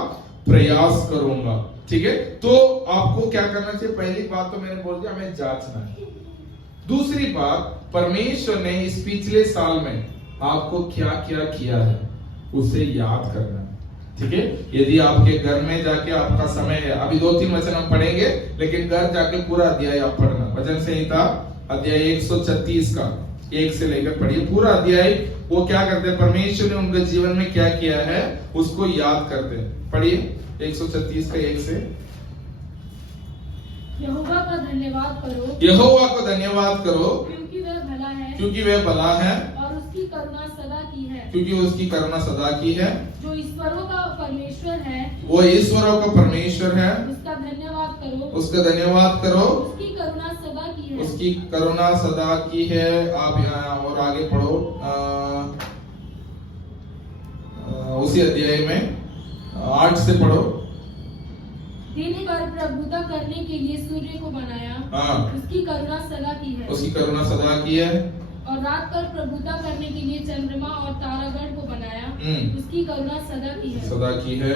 प्रयास करूंगा। ठीक है, तो आपको क्या करना चाहिए? पहली बात तो मैंने बोल दिया, हमें जांचना है। दूसरी बात, परमेश्वर ने इस पिछले साल में आपको क्या क्या किया है उसे याद करना है। ठीक है, यदि आपके घर में जाके आपका समय है, अभी 2-3 वचन हम पढ़ेंगे, लेकिन घर जाके पूरा अध्याय आप पढ़ना। वचन संहिता अध्याय 136 का 1 से लेकर पढ़िए पूरा अध्याय। वो क्या करते हैं? परमेश्वर ने उनके जीवन में क्या किया है उसको याद करते हैं। पढ़िए 136 का 1 से। यहोवा का धन्यवाद करो, यहोवा को धन्यवाद करो, क्योंकि वह भला है, क्योंकि वह भला है, और उसकी करुणा सदा की है, क्योंकि उसकी करुणा सदा की है। जो ईश्वरों का परमेश्वर है, वो ईश्वरों का परमेश्वर है, उसका धन्यवाद करो, उसका धन्यवाद करो, उसकी करुणा सदा की है, उसकी करुणा सदा की है। आप यहाँ और आगे पढ़ो, उसी अध्याय में 8 से पढ़ो। दिन भर प्रभुता करने के लिए सूर्य को बनाया, हाँ, उसकी करुणा सदा की है, उसकी करुणा सदा की है। और रात पर प्रभुता करने के लिए चंद्रमा और तारागण को बनाया, उसकी करुणा सदा की है, सदा की है।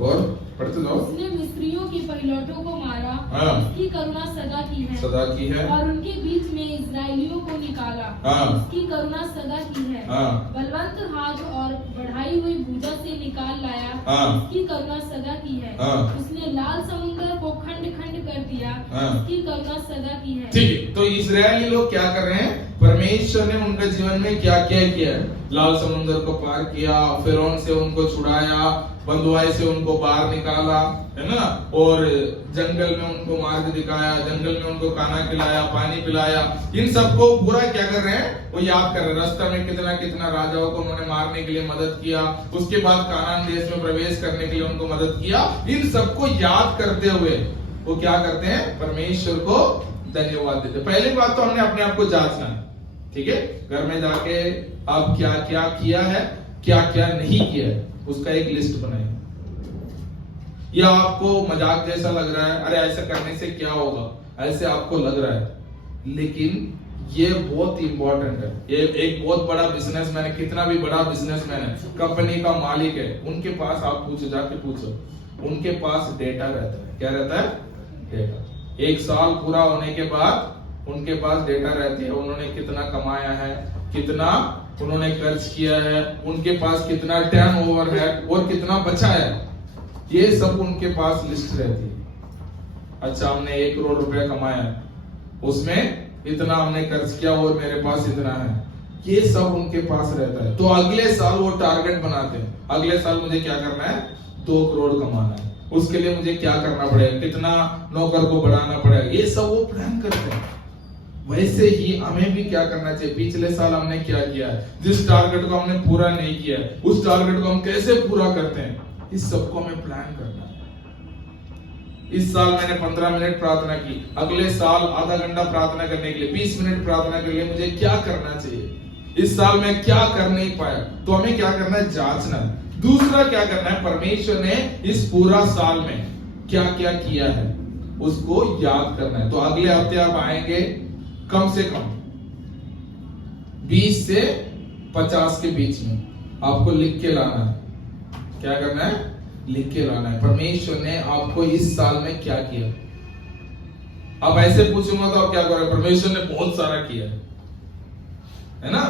और पढ़ते जाओ। उसने मिस्रियों के पहिलौठों को मारा, हाँ, उसकी करुणा सदा की है, सदा की है। और उनके बीच में इस्राएलियों को निकाला, हाँ, उसकी करुणा सदा की है, हाँ, बलवंत हाथ और बढ़ाई हुई भुजा से निकाल लाया, हाँ, उसकी करुणा सदा की है, हाँ, उसने लाल समुद्र को खंड खंड कर दिया, हाँ, उसकी करुणा सदा की है। ठीक है, तो इस्राएली लोग क्या कर रहे हैं? परमेश्वर ने उनके जीवन में क्या क्या किया? लाल समुद्र को पार किया, फिरौन से उनको छुड़ाया, बंधुआई से उनको बाहर निकाला, है ना, और जंगल में उनको मार्ग दिखाया, जंगल में उनको खाना खिलाया, पानी पिलाया। इन सबको पूरा क्या कर रहे हैं? वो याद कर रहे हैं। रास्ते में कितना कितना राजाओं को उन्होंने मारने के लिए मदद किया, उसके बाद कानान देश में प्रवेश करने के लिए उनको मदद किया। इन सबको याद करते हुए वो क्या करते हैं? परमेश्वर को धन्यवाद देते। पहली बात तो हमने अपने आप को जांचना है। ठीक है, घर में जाके आप क्या क्या किया है, क्या क्या नहीं किया है, उसका एक लिस्ट बनाइए। या आपको मजाक जैसा लग रहा है, अरे ऐसा करने से क्या होगा, ऐसे आपको लग रहा है, लेकिन ये बहुत इंपॉर्टेंट है। ये एक बहुत बड़ा बिजनेसमैन है, कितना भी बड़ा बिजनेसमैन है, कंपनी का मालिक है, उनके पास आप पूछो, जाके पूछो, उनके पास डेटा रहता है। क्या रहता है? डेटा। 1 साल पूरा होने के बाद उनके पास डेटा रहती है, उन्होंने कितना कमाया है, कितना उन्होंने खर्च किया है, उनके पास कितना टर्नओवर है और कितना बचा है, ये सब उनके पास लिस्ट रहती है। अच्छा, हमने 1 करोड़ रुपया कमाया, उसमें इतना हमने खर्च किया और मेरे पास इतना है, ये सब उनके पास रहता है। तो अगले साल वो टारगेट बनाते हैं, अगले साल मुझे क्या करना है, 2 करोड़ कमाना है, उसके लिए मुझे क्या करना पड़ेगा, कितना नौकर को बढ़ाना पड़ेगा, ये सब वो प्लान करते हैं। वैसे ही हमें भी क्या करना चाहिए, पिछले साल हमने क्या किया है, जिस टारगेट को हमने पूरा नहीं किया है, उस टारगेट को हम कैसे पूरा करते हैं, इस सबको हमें प्लान करना है। इस साल मैंने 15 मिनट प्रार्थना की, अगले साल आधा घंटा प्रार्थना करने के लिए, 20 मिनट प्रार्थना के लिए मुझे क्या करना चाहिए, इस साल मैं क्या कर नहीं पाया, तो हमें क्या करना है, जांचना है। दूसरा क्या करना है, परमेश्वर ने इस पूरा साल में क्या क्या किया है उसको याद करना है। तो अगले हफ्ते आप आएंगे, कम से कम 20 से 50 के बीच में आपको लिख के लाना है। क्या करना है, लिख के लाना है, परमेश्वर ने आपको इस साल में क्या किया। अब ऐसे पूछूंगा तो आप क्या करोगे, परमेश्वर ने बहुत सारा किया है ना,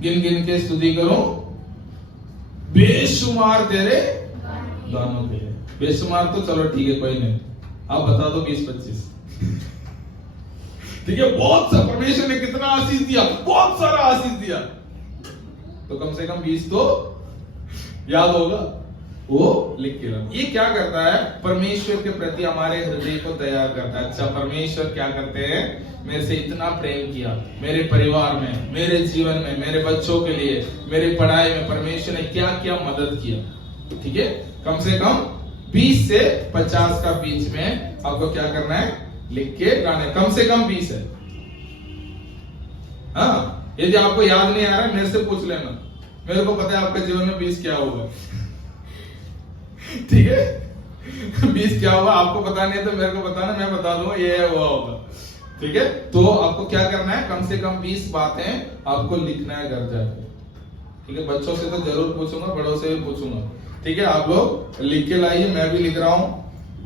गिन गिन के स्तुति करो, बेशुमार तेरे दानों के लिए। बेशुमार तो चलो ठीक है, कोई नहीं, आप बता दो 20-25। ठीक है, बहुत सा परमेश्वर ने कितना आशीष दिया, बहुत सारा आशीष दिया, तो कम से कम 20 तो याद होगा, वो लिख के रखो। ये क्या करता है, परमेश्वर के प्रति हमारे हृदय को तैयार करता है। अच्छा, परमेश्वर क्या करते हैं, मेरे से इतना प्रेम किया, मेरे परिवार में, मेरे जीवन में, मेरे बच्चों के लिए, मेरी पढ़ाई में परमेश्वर ने क्या क्या मदद किया। ठीक है, कम से कम 20 से 50 का बीच में आपको क्या करना है, लिख के लाना है। कम से कम 20 है। हाँ, यदि आपको याद नहीं आ रहा है, मेरे से पूछ लेना, मेरे को पता है आपके जीवन में 20 क्या होगा। ठीक है, 20 क्या होगा आपको पता नहीं है तो मेरे को बताना, मैं बता दूंगा ये हुआ होगा। ठीक है, तो आपको क्या करना है, कम से कम 20 बातें आपको लिखना है घर जाके। ठीक है, बच्चों से तो जरूर पूछूंगा, बड़ों से भी पूछूंगा। ठीक है, आप लोग लिख के लाइए, मैं भी लिख रहा हूँ।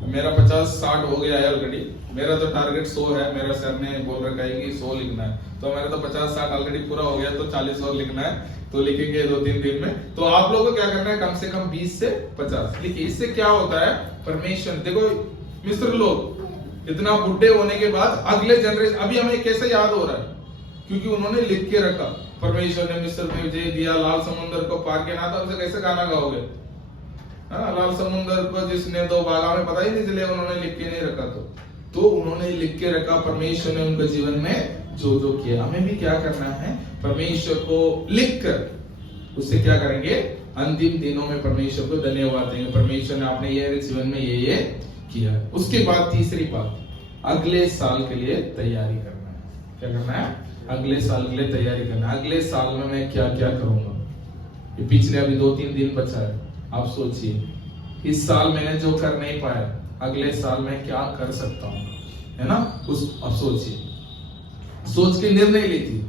मेरा 50-60 हो गया है ऑलरेडी, मेरा तो टारगेट 100 है, मेरा सर ने बोल रखा है कि 100 लिखना है, तो मेरा तो 50-60 ऑलरेडी पूरा हो गया, तो 40 और लिखना है, तो लिखेंगे 2-3 दिन में। तो आप लोगों को क्या करना है, कम से कम 20 से 50 लिखिए। इससे क्या होता है, परमेश्वर देखो, मिस्र लोग इतना बुढ़े होने के बाद अगले जनरेशन, अभी हमें कैसे याद हो रहा है, क्योंकि उन्होंने लिख के रखा। परमेश्वर ने मिस्र में विजय दिया, लाल समुद्र को पार किया, ना तो उनसे कैसे गाना गाओगे। हाँ, लाल समुद्र को जिसने 2 भागा में पता ही नहीं चले, उन्होंने लिख के नहीं रखा, तो उन्होंने लिख के रखा, परमेश्वर ने उनके जीवन में जो जो किया। हमें भी क्या करना है, परमेश्वर को लिखकर उससे क्या करेंगे, अंतिम दिनों में परमेश्वर को धन्यवाद देंगे, परमेश्वर ने आपने ये जीवन में ये किया है। उसके बाद तीसरी बात, अगले साल के लिए तैयारी करना है। क्या करना है, अगले साल के लिए तैयारी करना है। अगले साल में मैं क्या क्या करूंगा, ये पिछले अभी 2-3 दिन बचा है, आप सोचिए, इस साल मैंने जो कर नहीं पाया, अगले साल में क्या कर सकता हूं, है ना। अब सोचिए, सोच के निर्णय लीजिए।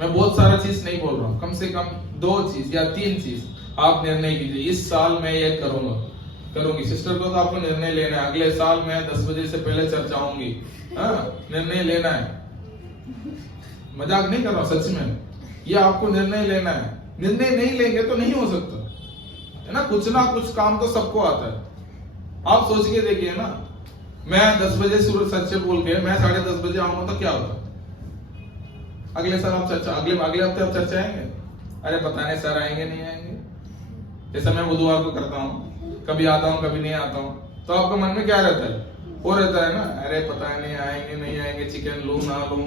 मैं बहुत सारा चीज नहीं बोल रहा हूं, कम से कम 2 चीज या 3 चीज आप निर्णय कीजिए। इस साल मैं ये करूंगा, करूंगी। सिस्टर को तो आपको निर्णय लेना है, अगले साल मैं 10 बजे से पहले चर्च आऊंगी। निर्णय लेना है, मजाक नहीं कर रहा, सच में ये आपको निर्णय लेना है। निर्णय नहीं लेंगे तो नहीं हो सकता, है ना। कुछ काम तो सबको आता है। आप सोच के देखिए ना, मैं 10 बजे सूरज सच बोल के मैं 10:30 बजे आऊंगा तो क्या होगा। अगले साल आप चर्चा, अगले हफ्ते आप चर्चा आएंगे, अरे पता नहीं सर आएंगे नहीं आएंगे। जैसा मैं बुधवार को करता हूँ, कभी आता हूँ कभी नहीं आता हूँ, तो आपके मन में क्या रहता है, वो रहता है ना, अरे पता नहीं आएंगे नहीं आएंगे, चिकन लूं ना लूं।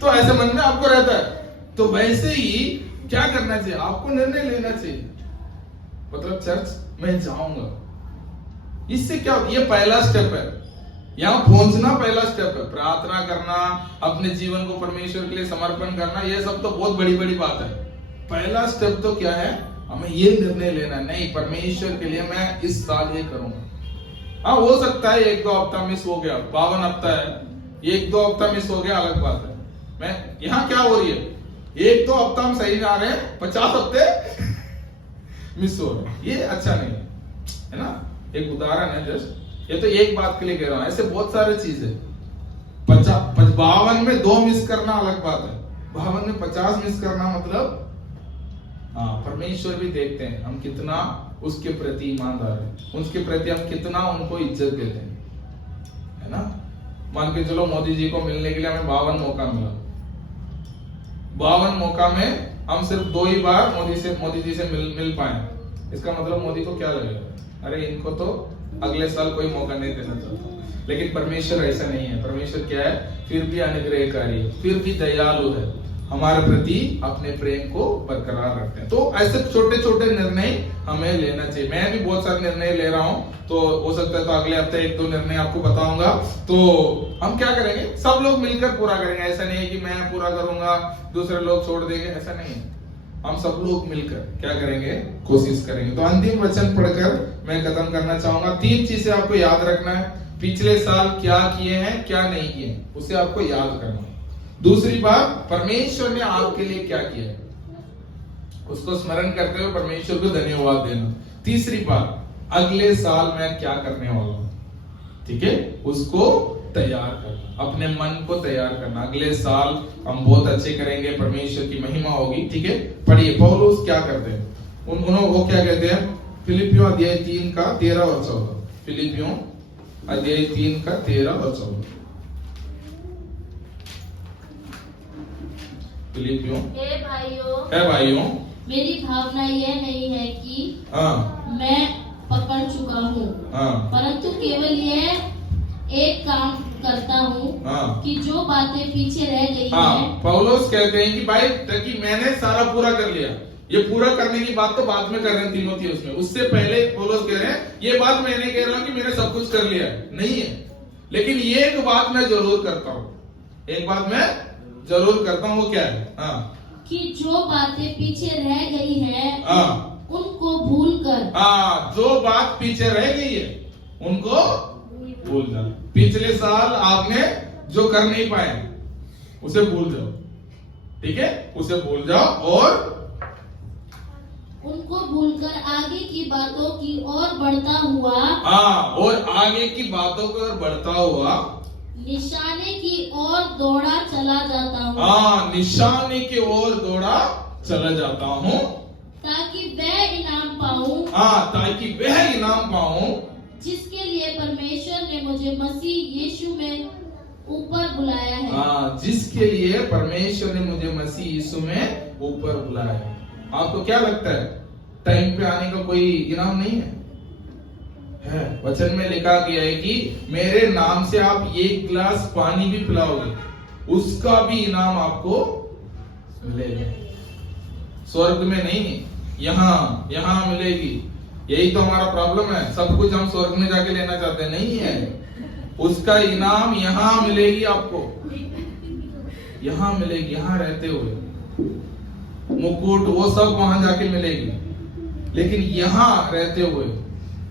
तो ऐसे मन में आपको रहता है। तो वैसे ही क्या करना चाहिए, आपको निर्णय लेना चाहिए, मतलब चर्च में जाऊंगा। इससे क्या, ये पहला स्टेप है, यहां पहुंचना पहला स्टेप है। प्रार्थना करना, अपने जीवन को परमेश्वर के लिए समर्पण करना, ये सब तो बहुत बड़ी बड़ी बात है। पहला स्टेप तो क्या है, हमें ये निर्णय लेना, नहीं परमेश्वर के लिए मैं इस साल ये करूंगा। हाँ, हो सकता है 1-2 हफ्ता मिस हो गया, 52 हफ्ता है, 1-2 हफ्ता मिस हो गया, अलग बात है। मैं यहाँ क्या हो रही है, 1-2 हफ्ता हम सही जा रहे हैं, 50 हफ्ते मिस हो रहे हैं, ये अच्छा नहीं है ना। एक उदाहरण है जस्ट, ये तो एक बात के लिए कह रहा हूं, ऐसे बहुत सारे चीज है। 52 में 2 मिस करना अलग बात है, 52 में 50 मिस करना मतलब, हाँ, परमेश्वर भी देखते हैं हम कितना उसके प्रति ईमानदार है, उसके प्रति हम कितना उनको इज्जत देते हैं, है ना। मान के चलो मोदी जी को मिलने के लिए हमें 52 मौका मिला, 52 मौका में हम सिर्फ 2 ही बार मोदी जी से मिल पाए, इसका मतलब मोदी को क्या लगेगा, अरे इनको तो अगले साल कोई मौका नहीं देना चाहता। लेकिन परमेश्वर ऐसा नहीं है, परमेश्वर क्या है, फिर भी अनुग्रहकारी है, फिर भी दयालु है, हमारे प्रति अपने प्रेम को बरकरार रखते हैं। तो ऐसे छोटे छोटे निर्णय हमें लेना चाहिए। मैं भी बहुत सारे निर्णय ले रहा हूँ, तो हो सकता है तो अगले हफ्ते 1-2 निर्णय आपको बताऊंगा। तो हम क्या करेंगे, सब लोग मिलकर पूरा करेंगे। ऐसा नहीं है कि मैं पूरा करूंगा दूसरे लोग छोड़ देंगे, ऐसा नहीं है। हम सब लोग मिलकर क्या करेंगे, कोशिश करेंगे। तो अंतिम वचन पढ़कर मैं खत्म करना चाहूंगा। 3 चीजें आपको याद रखना है, पिछले साल क्या किए हैं, क्या नहीं किए, उसे आपको याद करना है। दूसरी बात, परमेश्वर ने आपके लिए क्या किया है, उसको स्मरण करते हुए परमेश्वर को धन्यवाद देना। तीसरी बात, अगले साल मैं क्या करने वाला हूं, ठीक है, उसको तैयार करना, अपने मन को तैयार करना। अगले साल हम बहुत अच्छे करेंगे, परमेश्वर की महिमा होगी, ठीक है। पढ़िए पौलुस क्या करते हैं, उन्होंने वो क्या कहते हैं, फिलिपियों अध्याय 3 का 13 और 14। फिलिपियों अध्याय 3 का 13 और 14। फिलिपियों, हे भाइयों, मेरी भावना यह नहीं है कि मैं पकड़ चुका हूँ, परंतु केवल यह एक काम करता हूँ कि जो बातें पीछे रह गई हैं। पौलुस कहते हैं कि भाई ताकि मैंने सारा पूरा कर लिया, ये पूरा करने की बात तो बाद में कर रहे हैं तीमुथियुस में, उससे पहले पौलुस कह रहे हैं ये बात मैंने कह रहा हूँ कि मैंने सब कुछ कर लिया नहीं है, लेकिन ये एक बात मैं जरूर करता हूँ, एक बात मैं जरूर करता हूँ। वो क्या है, कि जो बातें पीछे रह गई हैं, उनको भूलकर, जो बात पीछे रह गई है उनको भूल जाओ। पिछले साल आपने जो कर नहीं पाए उसे भूल जाओ, ठीक है, उसे भूल जाओ और उनको भूलकर आगे की बातों की ओर बढ़ता हुआ, और आगे की बातों की ओर बढ़ता हुआ निशाने की ओर दौड़ा चला जाता हूँ। निशाने की ओर दौड़ा चला जाता हूँ, ताकि वह इनाम पाऊं, जिसके लिए परमेश्वर ने मुझे मसीह यीशु में ऊपर बुलाया है। जिसके लिए परमेश्वर ने मुझे मसीह यीशु में ऊपर बुलाया है। आपको क्या लगता है, टाइम पे आने का कोई इनाम नहीं है? वचन में लिखा गया है कि मेरे नाम से आप 1 गिलास पानी भी पिलाओगे, उसका भी इनाम आपको मिलेगा। स्वर्ग में नहीं, यहाँ मिलेगी। यही तो हमारा प्रॉब्लम है, सब कुछ हम स्वर्ग में जाके लेना चाहते हैं, नहीं है। उसका इनाम यहाँ मिलेगी आपको, यहाँ मिलेगी, यहाँ रहते हुए। मुकुट वो सब वहां जाके मिलेगी, लेकिन यहाँ रहते हुए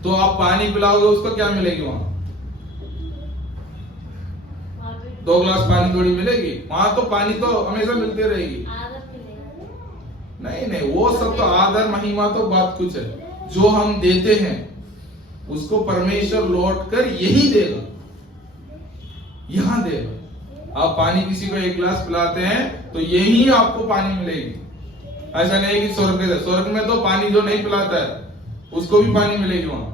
तो आप पानी पिलाओगे, उसको क्या मिलेगी वहां? 2 गिलास पानी थोड़ी मिलेगी, वहां तो पानी तो हमेशा मिलती रहेगी। नहीं, वो सब तो आदर महिमा तो बात कुछ है, जो हम देते हैं उसको परमेश्वर लौट कर यही देगा, यहां देगा। आप पानी किसी को 1 गिलास पिलाते हैं तो यही आपको पानी मिलेगी। ऐसा नहीं है कि स्वर्ग में तो पानी जो नहीं पिलाता है उसको भी पानी मिलेगी वहां।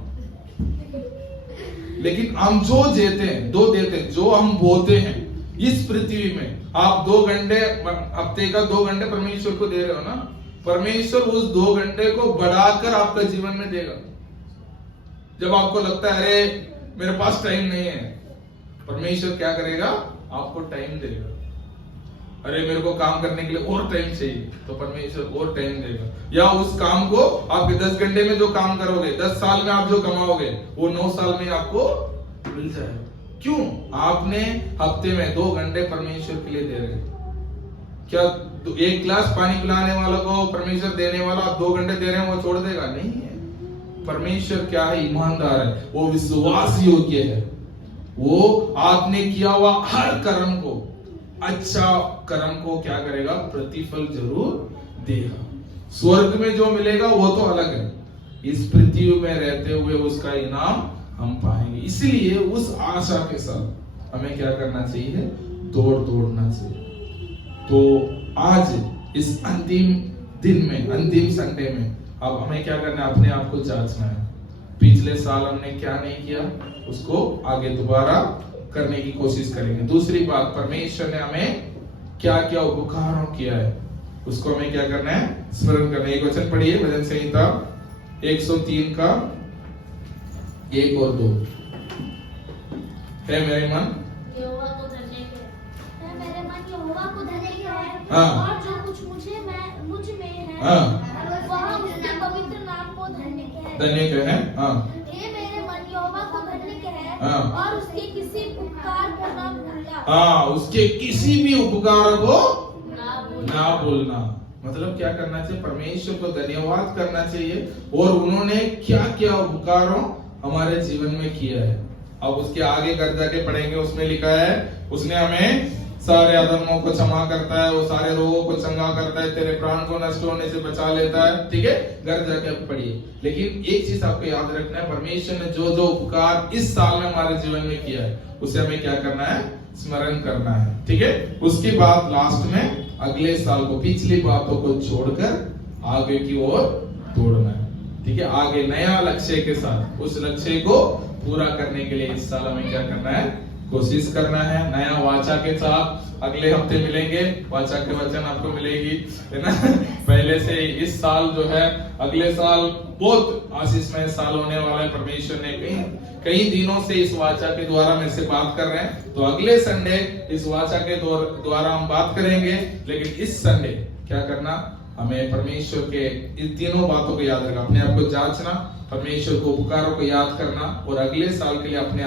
लेकिन हम जो देते हैं, जो हम बोते हैं इस पृथ्वी में, आप 2 घंटे हफ्ते का 2 घंटे परमेश्वर को दे रहे हो ना, परमेश्वर उस 2 घंटे को बढ़ाकर आपका जीवन में देगा। जब आपको लगता है अरे मेरे पास टाइम नहीं है, परमेश्वर क्या करेगा, आपको टाइम देगा। अरे मेरे को काम करने के लिए और टाइम चाहिए, तो परमेश्वर और टाइम देगा। या उस काम को आप 10 घंटे में जो काम करोगे, 10 साल में आप जो कमाओगे, वो 9 साल में आपको मिल जाएगा। क्यों? आपने हफ्ते में 2 घंटे परमेश्वर के लिए दे रहे हैं। क्या 1 गिलास पानी पिलाने वाला को परमेश्वर देने वाला आप 2 घंटे दे रहे हैं, वो छोड़ देगा? नहीं है। परमेश्वर क्या है, ईमानदार है, वो विश्वास योग्य है। वो आपने किया हुआ हर कर्म को, अच्छा कर्म को क्या करेगा, प्रतिफल जरूर देगा। स्वर्ग में जो मिलेगा वो तो अलग है, इस पृथ्वी में रहते हुए उसका इनाम हम पाएंगे। इसलिए उस आशा के साथ हमें क्या करना चाहिए, दौड़ना चाहिए। तो आज इस अंतिम दिन में, अंतिम संडे में अब हमें क्या करना है, अपने आप को जांचना है। पिछले साल हमने क्या नहीं किया, उसको आगे दोबारा करने की कोशिश करेंगे। दूसरी बात, परमेश्वर ने हमें क्या क्या उपकारों किया है, उसको हमें क्या करना है, स्मरण करना है। एक वचन पढ़िए, भजन संहिता 103 का 1 और 2। है मेरे मन यहोवा को धन्य कहे, है मेरे मन यहोवा को धन्य कहे, हाँ। और जो कुछ मुझ में है, हाँ। वह उसके पवित्र नाम को धन्य कहे। धन्य कहे, हाँ। हे मेरे मन यहोवा को धन्य कहे, हाँ। और उसके किसी उपकार को न भूलना। हाँ, उसके किसी भी उपकार को ना ना भूलना। मतलब क्या करना चाहिए, परमेश्वर को धन्यवाद करना चाहिए, और उन्होंने क्या क्या उपकारों हमारे जीवन में किया है। अब उसके आगे कर जाके पढ़ेंगे, उसमें लिखा है उसने हमें सारे अधर्मों को क्षमा करता है, वो सारे रोगों को चंगा करता है, तेरे प्राण को नष्ट होने से बचा लेता है। ठीक है, घर जाके आप पढ़िए। लेकिन एक चीज आपको याद रखना है, परमेश्वर ने जो जो उपकार इस साल में हमारे जीवन में किया है, उसे हमें क्या करना है, स्मरण करना है। ठीक है, उसके बाद लास्ट में अगले साल को, पिछली बातों को छोड़कर आगे की ओर दौड़ना है। ठीक है, आगे नया लक्ष्य के साथ उस लक्ष्य को पूरा करने के लिए इस साल हमें क्या करना है, कोशिश करना है। नया वाचा के साथ अगले हफ्ते मिलेंगे, वाचा के वचन आपको मिलेगी, है ना। पहले से इस साल जो है, अगले साल बहुत आशीषमय साल होने वाला है। परमेश्वर ने कई दिनों से इस वाचा के द्वारा मेरे से बात कर रहे हैं, तो अगले संडे इस वाचा के द्वारा हम बात करेंगे। लेकिन इस संडे क्या करना, हमें परमेश्वर के इन तीनों बातों को याद रखना, अपने आप को जांचना, परमेश्वर को उपकारों को याद करना, और अगले साल के लिए अपने